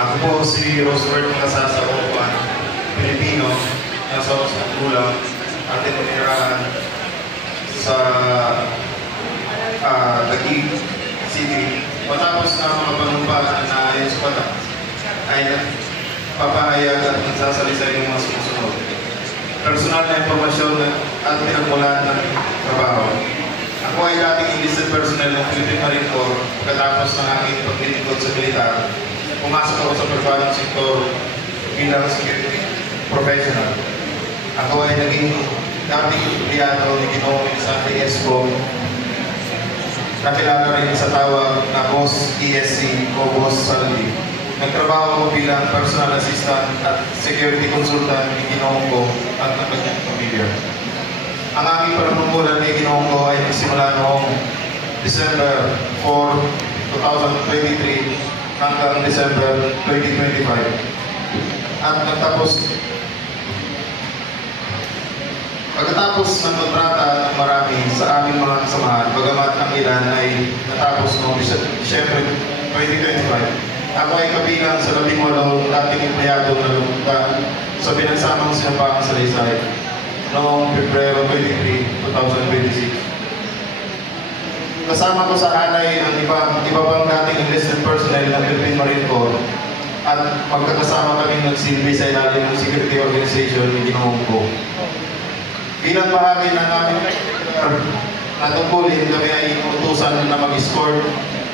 Ako po si Rosebert Casasa Opan, Pilipino, nasa Gulang, ating tinirahan sa Taguig City. Matapos na mga panumpaan na ayon sa patak, ay papahayag at nagsasalisay ng mga sumusunod. Personal na impormasyon at pinagmulan ng trabaho. Ako ay dating enlisted personnel ng Philippine Marine Corps. Pagkatapos ng aking paglilingkod sa militar, pumasok ako sa pribadong sektor bilang security professional. Ako ay naging dating empleyado ni Ginoong Sandy Esco, nakilala rin sa tawag na Boss ESC o Boss Saldi. Nagtrabaho ako bilang personal assistant at security consultant ni Ginoong ko at ng kanyang pamilya. Ang aming panunungkulan ni Ginoong ko ay nagsimula noong December 4, 2023 hanggang December 2025. At pagkatapos ng kontrata ng marami sa aming mga kasamahan, bagamat ang ilan ay natapos noong Disyembre 2025, ako ay kabilang sa 18 dating empleyado na lumunta sa pinagsamang sinampakang salaysay noong Pebrero 23, 2026. Kasama ko sa hanay ang iba pang dating enlisted personnel ng Philippine Marine Corps at magkakasama kaming nagsilbi sa ilalim ng security organization ni Ginoong ko. Bilang bahagi ng aming natungkulin, kami ay inutusan na mag-escort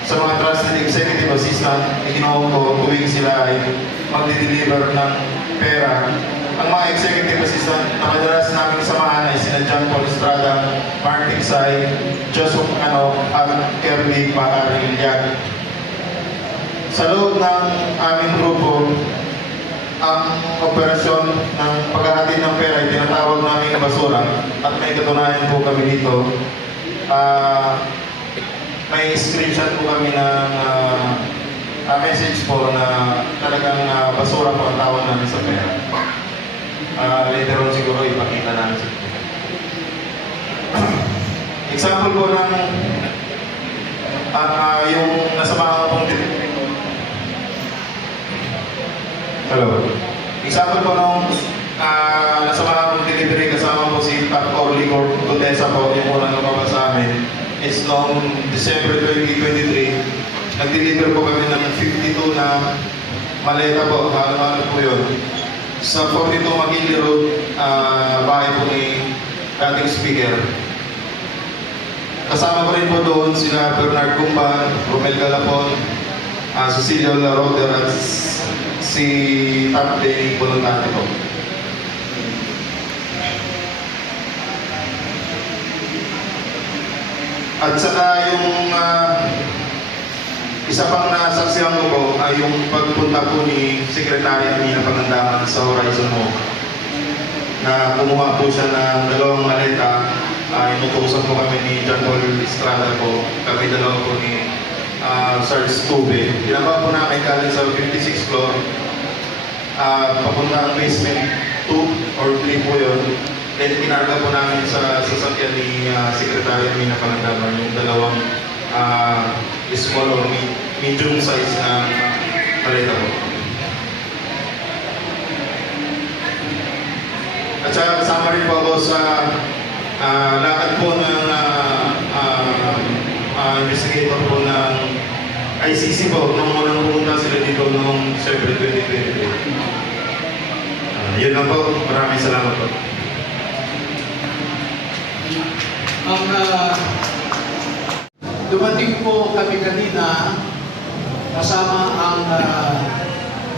sa mga trusted executive assistant ni Ginoong ko tuwing sila ay magdi-deliver ng pera. Ang mga executive assistant na madalas naming samahan ay sina John Paul Estrada, Mark Tigsay, Joseph Anok, at Kirby Paharilyan. Sa loob ng aming grupo, ang operasyon ng paghahatid ng pera ay tinatawag namin basura at may katunayan po kami dito. May screenshot po kami ng message po na talagang basura po ang tawag namin sa pera. Later on siguro ipakita namin sa example po ng yung nasamahan pong example po nung nasamahan pong delivery kasama po si Pat Orly Gutesa po, yung unang lumabas sa amin is noong December 2023. Nag-deliver po kami ng 52 na maleta po, halo-halo po yun sa 42 Magili Road, bahay po ni dating speaker. Kasama ko rin po doon sila Bernard Gumban, Romel Galapon, Cecilio Laroder at si Top Day Voluntate po. At saka yung isa pang nasaksihan ko po ay yung pagpunta po ni Secretary Amina Pangandaman sa Horizon Mo na kumuha po siya ng 2 maleta. Inutusan po kami ni John Paul Estrada po, kami dalawa po ni Sarge Tube. Pinaba po namin galing sa 56th floor papunta ang basement 2 or 3 po yun. Then kinarga po namin sa sasakyan ni Secretary Amina Pangandaman yung 2 small or medium size na maleta po. At saka kasama rin po ako sa lakad po ng investigator po ng ICC po nung unang pumunta sila dito noong December 2023. Yun lang po. Maraming salamat po. Dumating po kami kanina kasama ang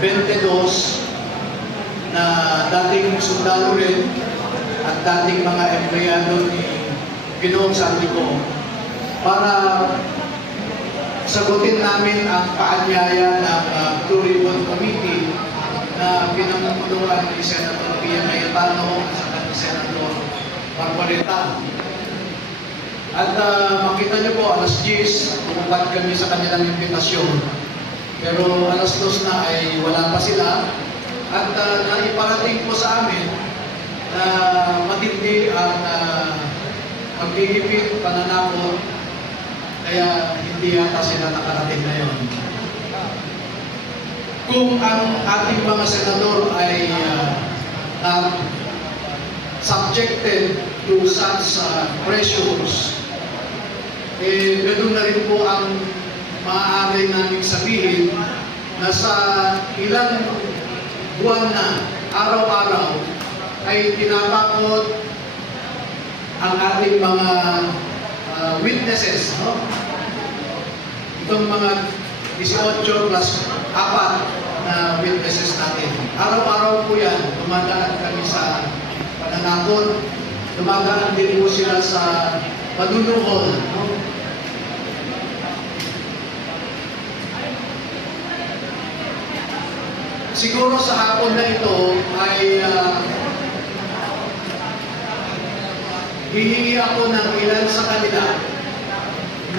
22 na dating sundalo rin at dating mga empleyado ni Ginoong Sandy ko para sagutin namin ang paanyaya ng Blue Ribbon Committee na pinamumunuan ni Senator Pia Cayetano at ni Senator Barbareta. At makita niyo po, alas 10, pumupat kami sa kanilang imbitasyon. Pero alas 2 na ay wala pa sila. At naiparating po sa amin na matindi ang pagkikipit, pananakot. Kaya hindi yata sila nakarating na yun. kung ang ating mga senador ay subjected to such pressures, ganun na rin po ang maaari namin sabihin na sa ilang buwan na araw-araw ay tinatakot ang ating mga witnesses, no? Itong mga 18 plus 4 na witnesses natin. Araw-araw po yan, dumadaan kami sa pananakot, dumadaan din po sila sa panunuhol, no? Siguro sa hapon na ito ay hihingi ako ng ilan sa kanila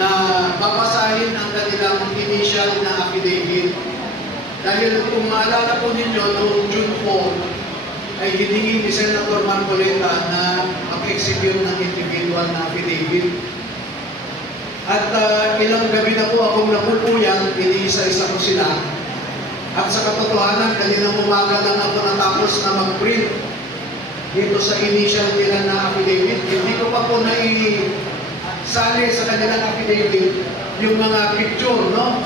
na babasahin ang kanilang initial na affidavit. Dahil kung maalala po ninyo, noong June 4, ay hiningi ni Senator Marcoleta na mag-execute ng individual na affidavit. At ilang gabi na po akong napupuyan, iniisa-isa ko sila. At sa katotohanan, kaninang umaga lang ako natapos na mag-print dito sa initial nila na affidavit. Hindi ko pa po sali sa kanilang affidavit yung mga picture, no,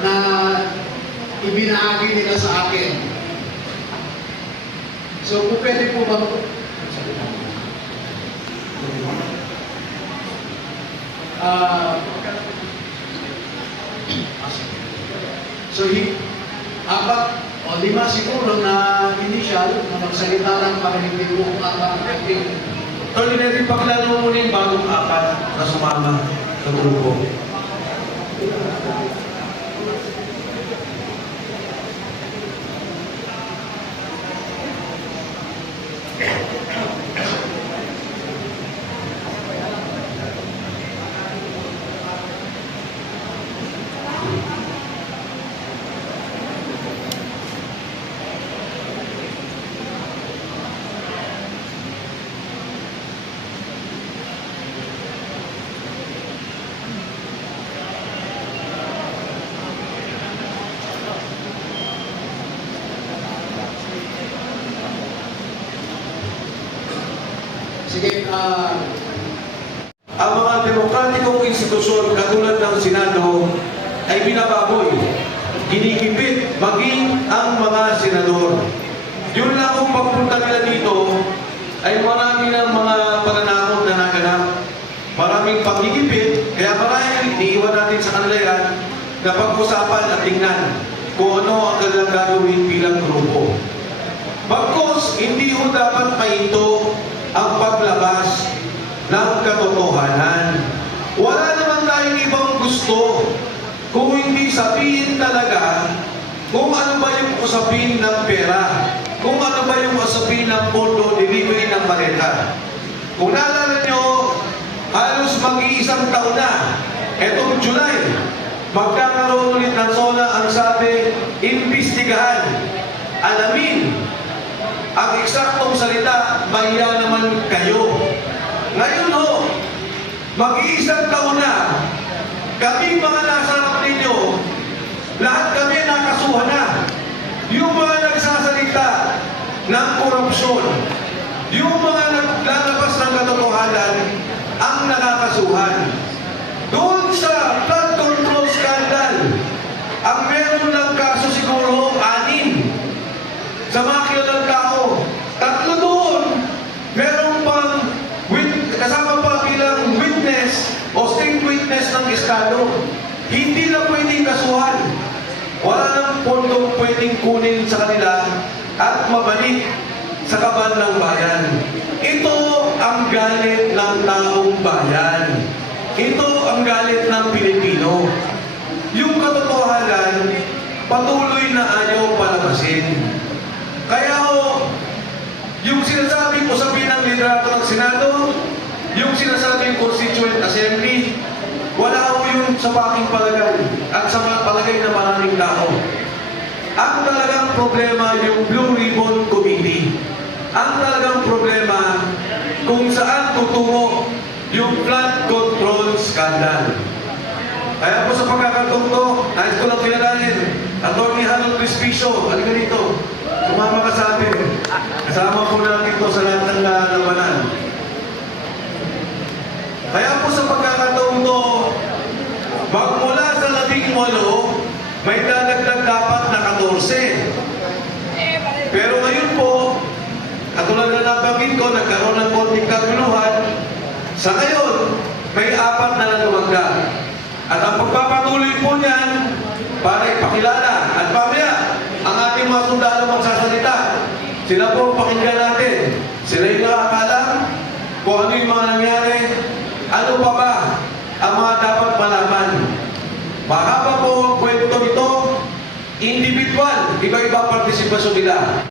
na ibinahagi nila sa akin. So, kung pwede po ba apat o 5 siguro na initial na magsalita lang para hindi po effective. Attorney Neville, paglaro mo na yung bagong 4 na sumama sa grupo. Sige, Ang mga demokratikong institusyon katulad ng Senado ay binababoy, ginigipit, maging ang mga senador. Yun lang kung pagpunta nila dito ay marami ng mga pananakot na naganap. Maraming pagigipit, kaya marami iniiwan natin sa kanila yan na pag-usapan at tingnan kung ano ang kanilang gagawin bilang grupo. Bagkus, hindi mo dapat mahinto ang paglabas ng katotohanan. Wala naman tayong ibang gusto kung hindi sabihin talaga kung ano ba yung usapin ng pera, kung ano ba yung usapin ng pondo, delivery ng baleta. Kung naalala nyo, halos mag-iisang taon na, etong July, magkakaroon ulit ng SONA. Ang sabi, imbestigahan, alamin. Ang eksaktong salita, maya naman kayo. Ngayon ho, mag-iisang taon na, kami mga nasa harap ninyo, lahat kami nakasuhan na. Yung mga nagsasalita ng korupsyon, yung mga naglalabas ng katotohanan, ang nakakasuhan. Doon sa flood control scandal, ang meron ng kaso siguro 6 sa mga kilalang tao. 3 doon, meron pang kasama pa bilang witness o state witness ng estado. Hindi na pwedeng kasuhan. Wala nang pondong pwedeng kunin sa kanila at mabalik sa kaban ng bayan. Ito ang galit ng taong bayan. Ito ang galit ng Pilipino. Yung katotohanan, patuloy na ayaw palabasin. Kaya ho, yung sinasabing usapin ng liderato ng Senado, yung sinasabing Constituent Assembly, wala ho yun sa aking palagay at sa mga palagay ng maraming tao. Ang talagang problema yung Blue Ribbon Committee. Ang talagang problema kung saan tutungo yung flood control scandal. Kaya po sa pagkakataon to, nais ko lang kilalanin, Atty. Harold Chris Piso, halika dito. Sumama ka sa atin. Kasama po natin ito sa lahat ng labanan. Kaya po sa pagkakataon to, magmula sa 18, may dadagdag dapat na 14. Pero ngayon po, katulad na nabanggit ko, nagkaroon ng konting kaguluhan. Sa ngayon, may 4 na lumagdag. At ang pagpapatuloy po niyan, para ipakilala. At mamaya, ang ating mga sundalo magsasalita. Sila po ang pakinggan natin. Sila yung nakakalam kung ano yung mga nangyari. Ano pa ba ang mga dapat malaman? Mahaba po ang kwento nito, individual, iba-iba partisipasyon nila.